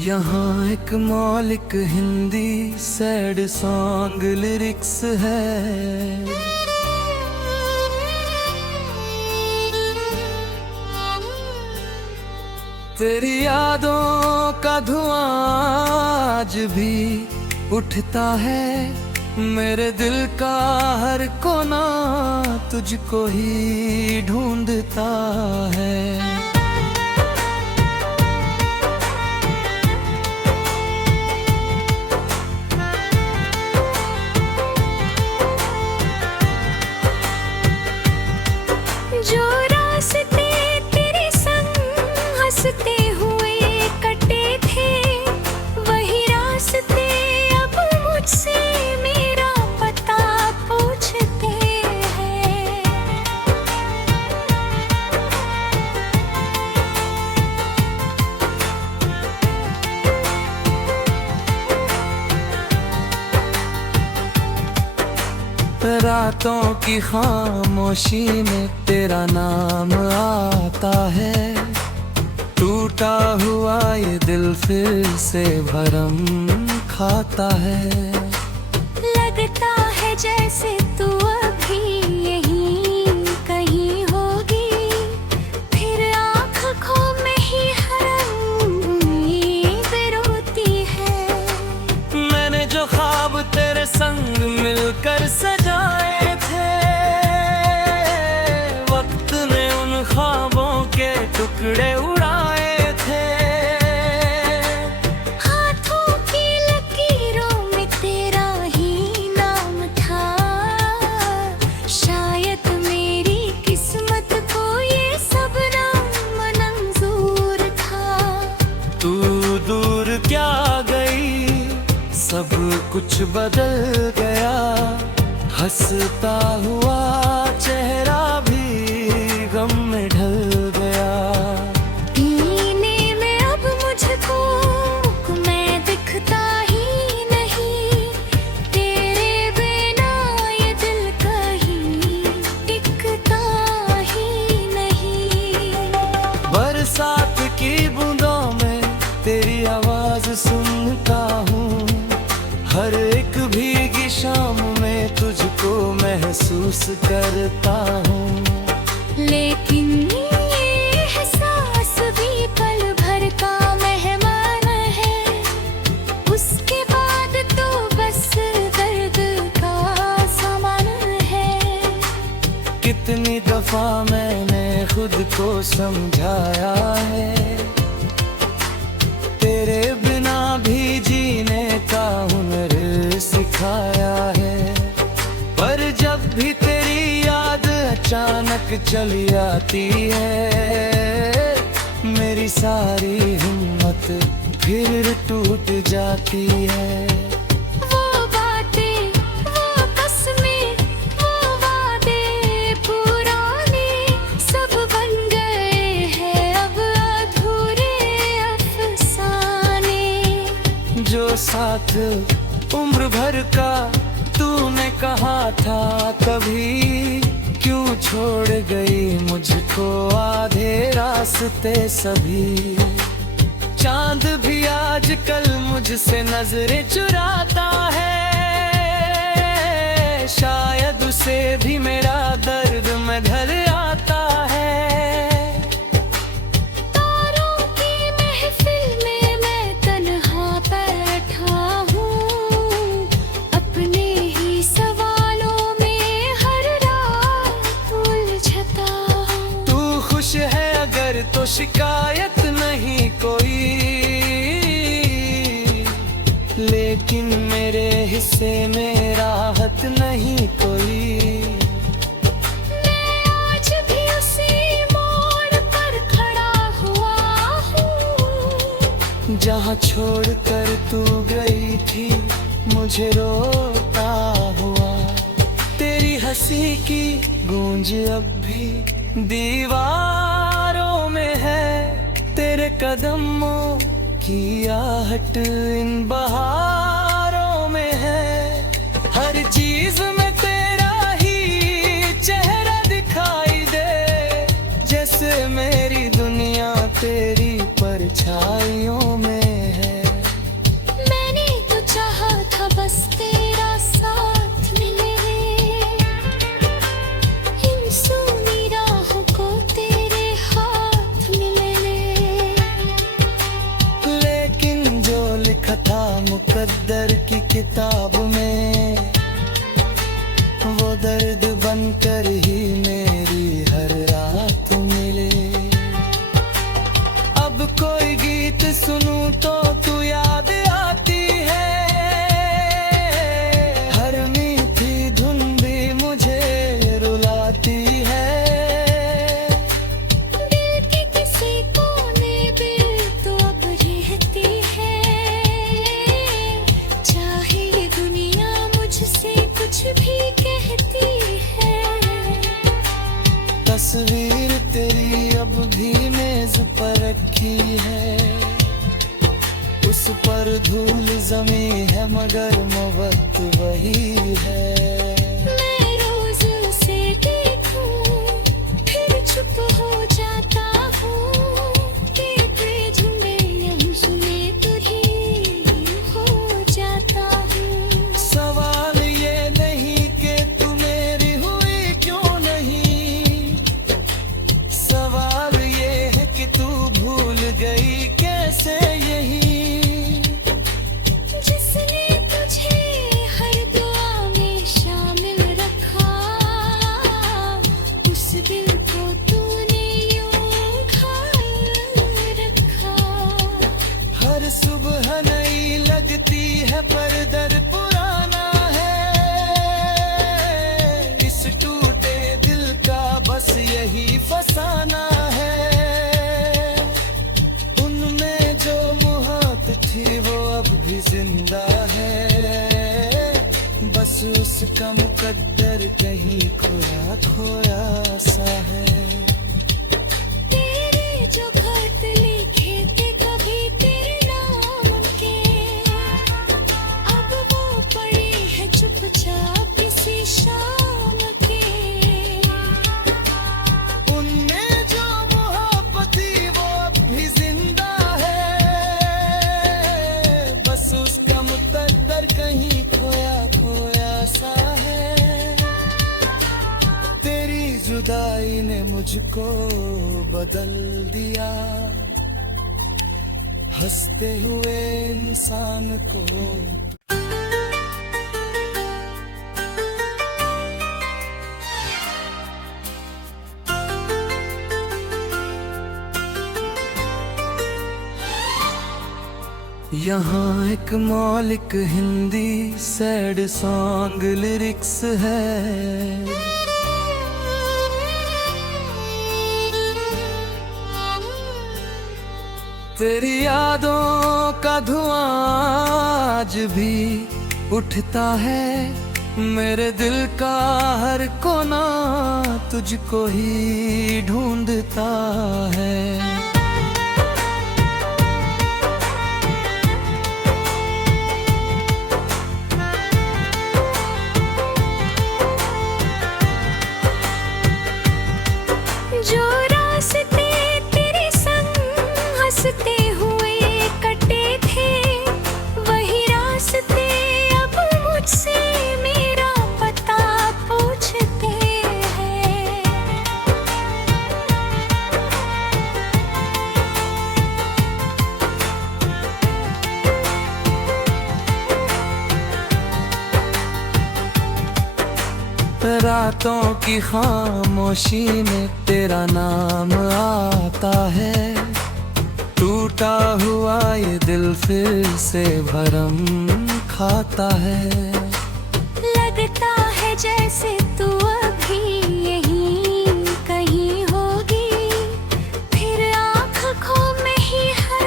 यहाँ एक मौलिक हिंदी सैड सॉन्ग लिरिक्स है। तेरी यादों का धुआं आज भी उठता है, मेरे दिल का हर कोना तुझको ही ढूंढता है। जो रास्ते तेरे संग हंसते हुए कटे थे, वही रास्ते अब मुझसे मेरा पता पूछते हैं। रातों की खामोशी में तेरा नाम आता है, टूटा हुआ ये दिल फिर से भरम खाता है। लगता है जैसे तू अभी यहीं कहीं होगी, फिर आँखों में ही हर उम्मीद रोती है। मैंने जो ख्वाब तेरे संग मिलकर सजाए थे, वक्त ने उन ख्वाबों के टुकड़े उड़ाए थे। हाथों की लकीरों में तेरा ही नाम था, शायद मेरी किस्मत को ये सब नाम मंजूर था। तू दूर क्या गई, सब कुछ बदल गया, हंसता हुआ चेहरा भी गम में ढल गया। सीने में अब मुझको मैं दिखता ही नहीं, तेरे बिना ये दिल कहीं टिकता ही नहीं। बरसात की बूंदों में तेरी आवाज सुनता हूँ, हर एक भीगी शाम में तुझको महसूस करता हूँ। लेकिन ये एहसास भी पल भर का मेहमान है, उसके बाद तो बस दर्द का सामान है। कितनी दफा मैंने खुद को समझाया है, तेरे बिना भी जीने का हुनर सिखाया है। पर जब भी तेरी याद अचानक चली आती है, मेरी सारी हिम्मत फिर टूट जाती है। वो बातें, वो कसमें, वो वादे पुराने सब बन गए हैं अब अधूरे अफसाने। जो साथ उम्र भर का तूने कहा था कभी, क्यों छोड़ गई मुझको आधे रास्ते सभी। चांद भी आजकल मुझसे नजरें चुराता है, शायद उसे भी मेरा दर्द में ढल आता है। तारों की महफिल में मैं तन्हा बैठा हूँ, अपने ही सवालों में हर रात उलझता हूँ। तू खुश है अगर तो शिकायत नहीं कोई, लेकिन मेरे हिस्से में राहत नहीं कोई। मैं आज भी उसी मोड़ पर खड़ा हुआ हूँ, जहाँ छोड़कर तू गई थी मुझे रोता हुआ। तेरी हंसी की गूंज अब भी दीवारों में है, तेरे कदमों की आहट इन बहारों में है। हर चीज में तेरा ही चेहरा दिखाई दे, जैसे मेरी दुनिया तेरी परछाइयों में है। बस तेरा साथ मिले, इन सूनी राहों को तेरे हाथ मिले। लेकिन जो लिखा था मुकद्दर की किताब में, वो दर्द बनकर ही मेरी हर रात मिले। अब कोई गीत सुनूं तो तू याद आती है, हर मीठी धुन भी मुझे रुलाती है। दिल के किसी कोने में तो अब रहती है, चाहे ये दुनिया मुझसे कुछ भी कहती है। तस्वीर तेरी अब भी मेज पर रखी है, उस पर धूल जमी है मगर मोहब्बत वही है। मैं रोज उसे देखूं फिर चुप हो जाता हूँ, कहते झूमे यूं सुने तो ही हो जाता हूँ। सवाल ये नहीं कि तू मेरी हुई क्यों नहीं, सवाल ये है कि तू भूल गई कैसे यही। जिसने तुझे हर दुआ में शामिल रखा, उस दिल को तूने यूं घायल रखा। हर सुबह नई लगती है पर दर पुराना है, इस टूटे दिल का बस यही फसाना है। उनमें जो मोहब्बत थी वो अब भी जिंदा है, बस उसका मुकद्दर कहीं खोया खोया सा है। तेरे जो खत लिखे थे कभी तेरे नाम के, अब वो पड़े हैं चुपचाप किसी शाम के। उनमें जो मोहब्बत थी वो अब भी जिंदा है, बस उसका मुकद्दर कहीं खोया खोया सा है। तेरी जुदाई ने मुझको बदल दिया, हंसते हुए इंसान को। यहाँ एक मौलिक हिंदी सैड सॉन्ग लिरिक्स है, तेरी यादों का धुआं आज भी उठता है, मेरे दिल का हर कोना तुझको ही ढूंढता है। जो रास्ते तेरे संग हंसते हुए कटे थे, वही रास्ते अब मुझसे मेरा पता पूछते हैं। रातों की खामोशी में तेरा नाम आता है, टूटा हुआ ये दिल फिर से भरम खाता है। लगता है जैसे तू अभी यहीं कहीं होगी, फिर आँखों में ही हर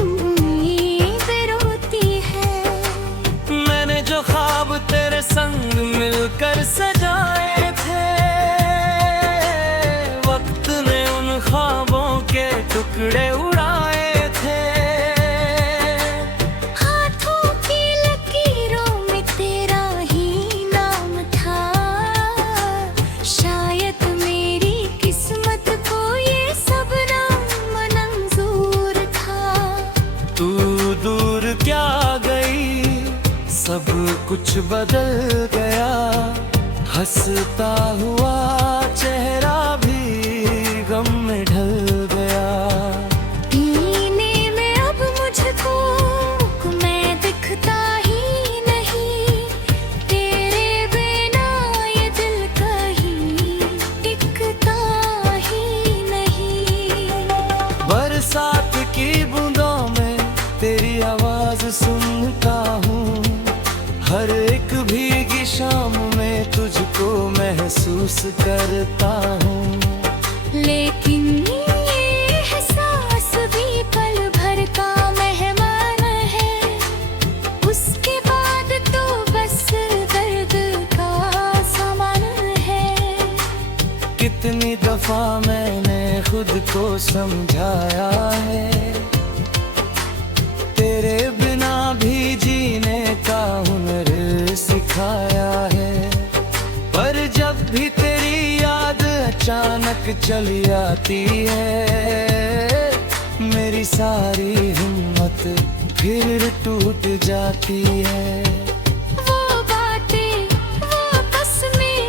उम्मीद रोती है। मैंने जो ख्वाब तेरे संग मिलकर सजाए थे, वक्त ने उन ख्वाबों के टुकड़े उड़ाए थे। हाथों की लकीरों में तेरा ही नाम था, शायद मेरी किस्मत को ये सब नाम मंजूर था। तू दूर क्या गई, सब सब कुछ बदल गया, हंसता हुआ चेहरा भी गम में ढल गया। सीने में अब मुझको मैं दिखता ही नहीं, तेरे बिना ये दिल कहीं टिकता ही नहीं। बरसात की बूंदों में तेरी आवाज सुनता हूँ, हर एक भीगी शाम में तुझको महसूस करता हूँ। लेकिन ये एहसास भी पल भर का मेहमान है, उसके बाद तो बस दर्द का सामान है। कितनी दफा मैंने खुद को समझाया है, तेरे बिना भी जीने का हुनर सिखाया है। पर जब भी तेरी याद अचानक चली आती है, मेरी सारी हिम्मत फिर टूट जाती है। वो बातें, वो कसमें,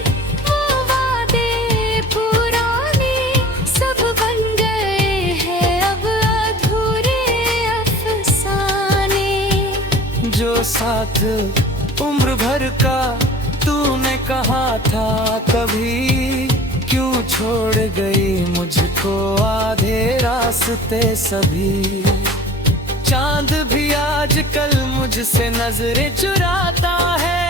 वो वादे पुराने सब बन गए हैं अब अधूरे अफसाने। जो साथ उम्र भर का तूने कहा था कभी, क्यों छोड़ गई मुझको आधे रास्ते सभी। चांद भी आजकल मुझसे नजरें चुराता है,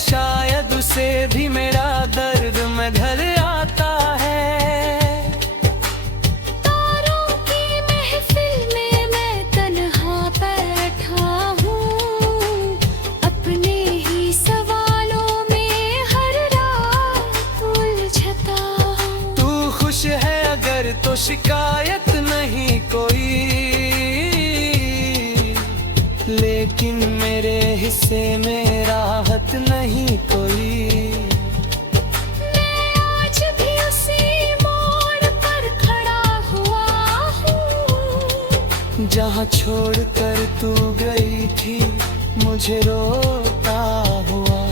शायद उसे भी मेरा दर्द में घर आता है। तारों की महफिल में मैं तन्हा बैठा हूँ, अपने ही सवालों में हर रात उलझता हूँ। तू खुश है अगर तो शिकायत नहीं कोई, लेकिन मेरे हिस्से में राहत नहीं कोई। मैं आज भी उसी मोड़ पर खड़ा हुआ हूँ, जहाँ छोड़कर तू गई थी मुझे रोता हुआ।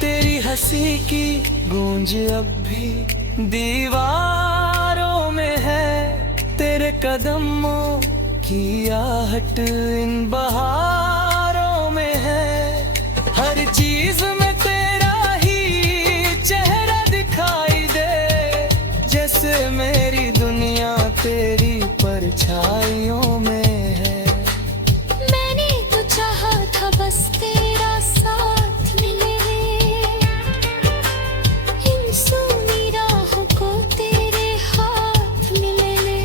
तेरी हंसी की गूंज अब भी दीवारों में है, तेरे कदमों की आहट इन बहारों में है। हर चीज में तेरा ही चेहरा दिखाई दे, जैसे मेरी दुनिया तेरी परछाइयों में है। मैंने तो चाहा था बस तेरा साथ मिले, इन सूनी राहों को तेरे हाथ मिले।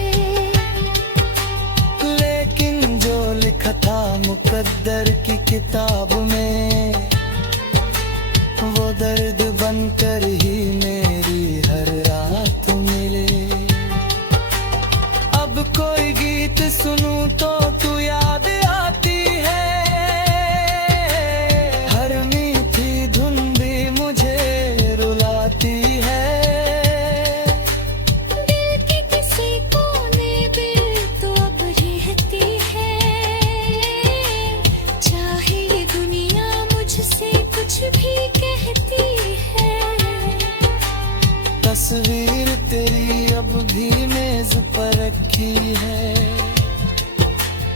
लेकिन जो लिखा था मुकद्दर की किताब में, वो दर्द बनकर ही मेरी हर रात मिले। अब कोई गीत सुनूं तो तू याद आती है, हर मीठी धुन भी मुझे रुलाती है। दिल के किसी कोने में तो अब रहती है, चाहे ये दुनिया मुझसे कुछ भी कहती है। तस्वीर तेरी अब भी मेज पर रखी है,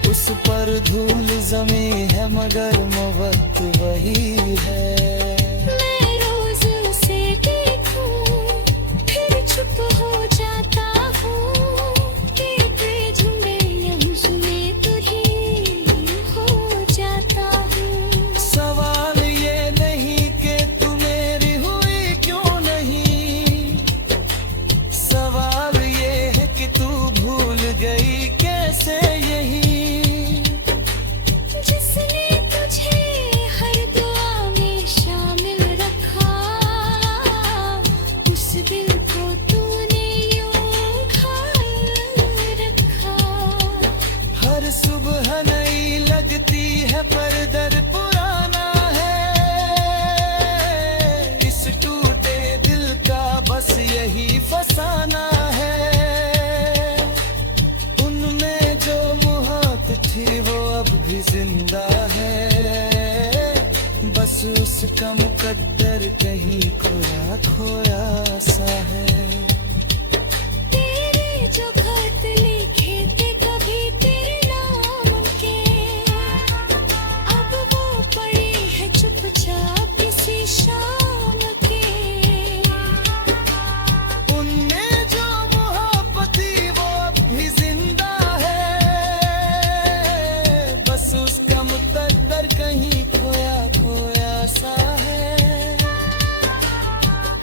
उस पर धूल जमी है मगर मोहब्बत वही है। मैं रोज उसे देखूं फिर चुप हो जाता हूँ, कि बेझुमे लम्हों में तुझे हो जाता हूँ। सवाल ये नहीं कि तू मेरी हुई क्यों नहीं, सवाल ये है कि तू भूल गई कैसे यही। जिसने तुझे हर दुआ में शामिल रखा, उस दिल को तूने यूं घायल रखा। हर सुबह नई लगती है पर दर पुराना है, इस टूटे दिल का बस यही फसाना है। उनमें जो मुहब्बत थी वो अब भी जिंदा है, बस उसका मुकद्दर कहीं खोया खोया सा है। तेरे जो खत लिखे थे कभी तेरे नाम के, अब वो पड़े हैं चुपचाप किसी शाम के। उनमें जो मोहब्बत थी वो अब भी जिंदा है, बस उसका मुकद्दर कहीं खोया खोया सा है।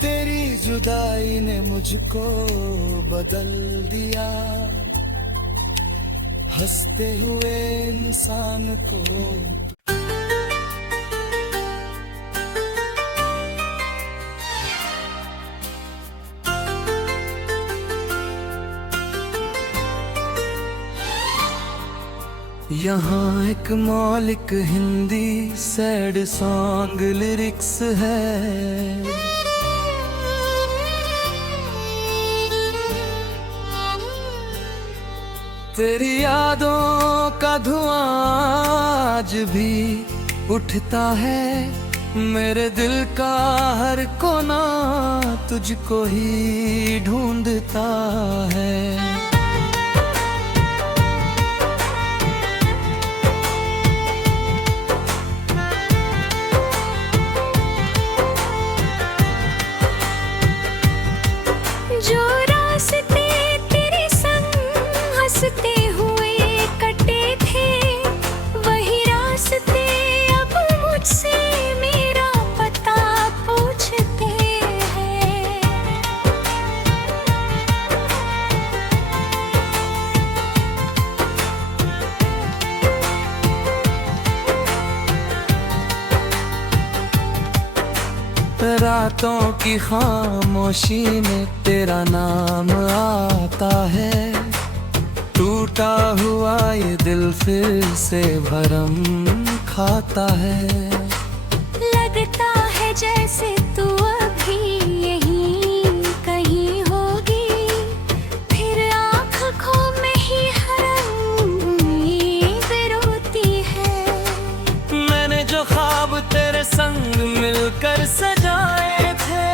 तेरी जुदाई ने मुझको बदल दिया, हंसते हुए इंसान को। यहाँ एक मौलिक हिंदी सैड सॉन्ग लिरिक्स है। तेरी यादों का धुआं आज भी उठता है, मेरे दिल का हर कोना तुझको ही ढूंढता है। जो रास्ते तेरे संग हंसते हुए कटे थे, वही रास्ते अब मुझसे मेरा पता पूछते हैं। रातों की खामोशी में तेरा नाम आता है, टूटा हुआ ये दिल फिर से भरम खाता है। लगता है जैसे तू अभी यहीं कहीं होगी, फिर आँखों में ही हर उम्मीद रोती है। मैंने जो ख्वाब तेरे संग मिलकर सजाए थे,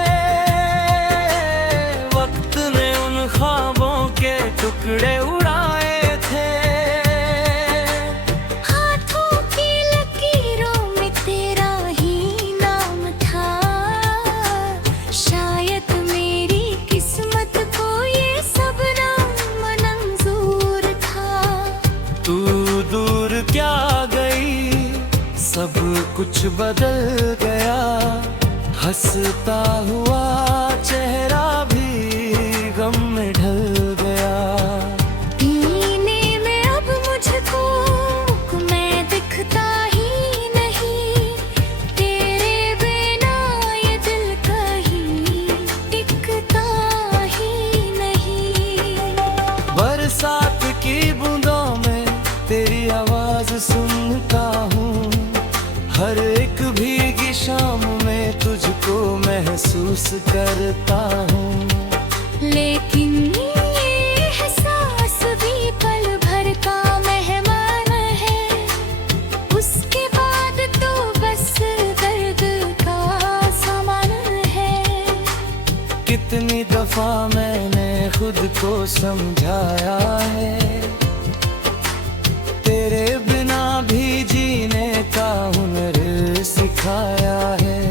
वक्त ने उन ख्वाबों के टुकड़े उड़ाए थे। हाथों की लकीरों में तेरा ही नाम था, शायद मेरी किस्मत को ये सब नाम मंजूर था। तू दूर क्या गई, सब कुछ बदल गया, हंसता हुआ चेहरा भी गम में ढल गया। सीने में अब मुझको मैं दिखता ही नहीं, तेरे बिना ये दिल कहीं टिकता ही नहीं। बरसात की बूंदों में तेरी आवाज सुनता हूँ, हर एक भीगी शाम में तुझको महसूस करता हूँ। लेकिन ये एहसास भी पल भर का मेहमान है, उसके बाद तो बस दर्द का सामान है। कितनी दफा मैंने खुद को समझाया है, तेरे बिना भी जीने का हुनर सिखाया है।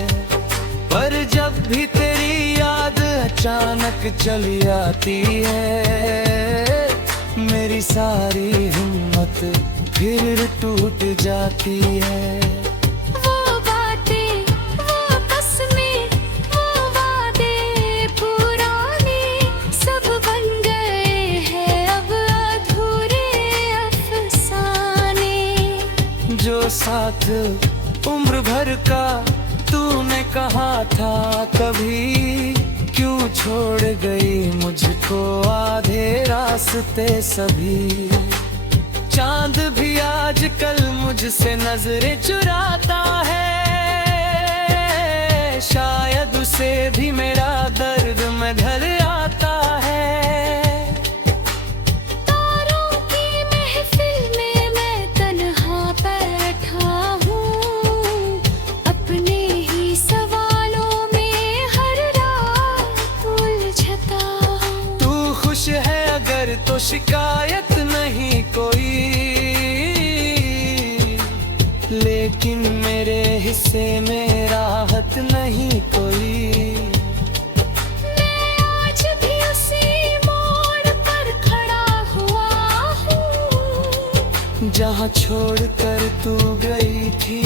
पर जब भी तेरी याद अचानक चली आती है, मेरी सारी हिम्मत फिर टूट जाती है। वो बातें, वो कसमें, वो वादे पुराने सब बन गए हैं अब अधूरे अफसाने। जो साथ उम्र भर का तूने कहा था कभी, क्यों छोड़ गई मुझको आधे रास्ते सभी। चांद भी आजकल मुझसे नजरें चुराता है, शायद उसे भी मेरा दर्द में घर आता है। तारों की महफिल में मैं तन्हा बैठा हूँ, अपने लेकिन मेरे हिस्से में राहत नहीं कोई। मैं आज भी उसी मोड़ पर खड़ा हुआ हूँ, जहाँ छोड़कर तू गई थी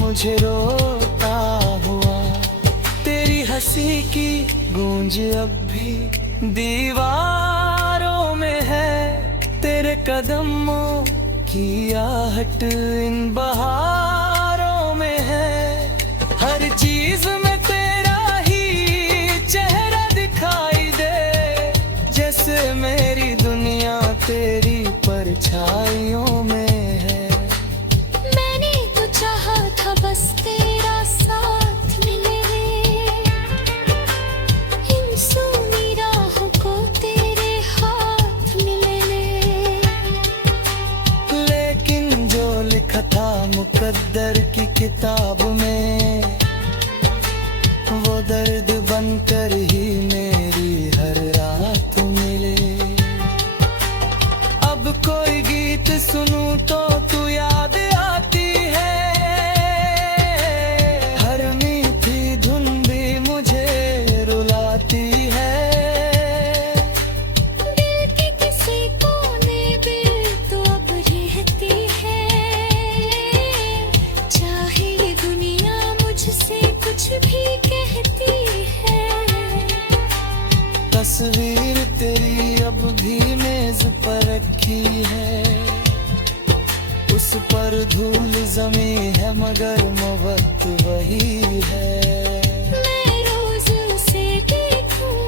मुझे रोता हुआ। तेरी हंसी की गूंज अब भी दीवारों में है, तेरे कदमों की आहट इन बहारों में है। हर चीज में तेरा ही चेहरा दिखाई दे, जैसे मेरी दुनिया तेरी परछाइयों में है। मैंने तो चाहा था बस तेरा साथ मिले, इन सूनी राहों को तेरे हाथ मिले। लेकिन जो लिखा था मुकद्दर की किताब में, वो दर्द बनकर ही मेरी हर रात मिले। अब कोई गीत सुनूं तो तू याद आती है, हर मीठी धुन भी मुझे रुलाती है। दिल के किसी कोने में तो अब रहती है, चाहे ये दुनिया मुझसे कुछ भी कहती है। तस्वीर तेरी अब भी मेज पर रखी है, उस पर धूल जमी है मगर मोहब्बत वही है। मैं रोज उसे देखूं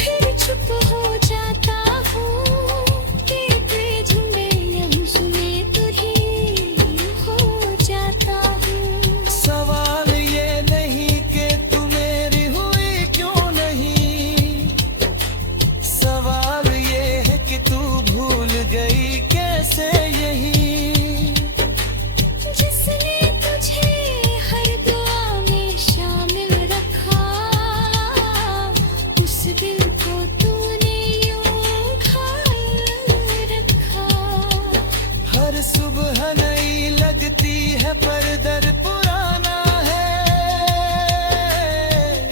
फिर चुप हो जाता हूँ, कि बेधुने अनसुने तुझे हो जाता हूँ। सवाल ये नहीं कि तू मेरी हुई क्यों नहीं, सवाल ये है कि तू भूल गई कैसे यही। जिसने तुझे हर दुआ में शामिल रखा, उस दिल को तूने यूं घायल रखा। हर सुबह नई लगती है पर दर पुराना है,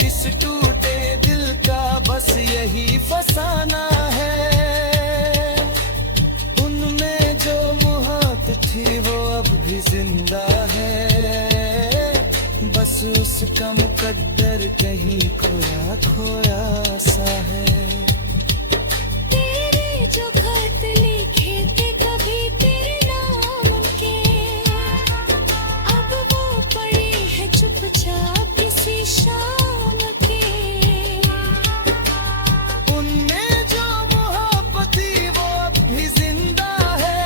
इस टूटे दिल का बस यही फसाना है। उनमें जो मोहब्बत थी वो अब भी जिंदा है, बस उसका मुकद्दर कहीं खोया खोया सा है। तेरे जो खत लिखे थे कभी तेरे नाम के, अब वो पड़े हैं चुपचाप किसी शाम के। उनमें जो मोहब्बत थी वो अब भी जिंदा है,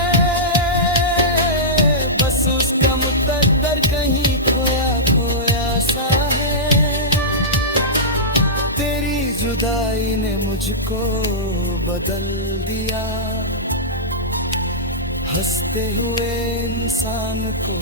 बस उसका मुकद्दर कहीं खोया खोया सा है। तेरी जुदाई ने मुझको बदल दिया, हंसते हुए इंसान को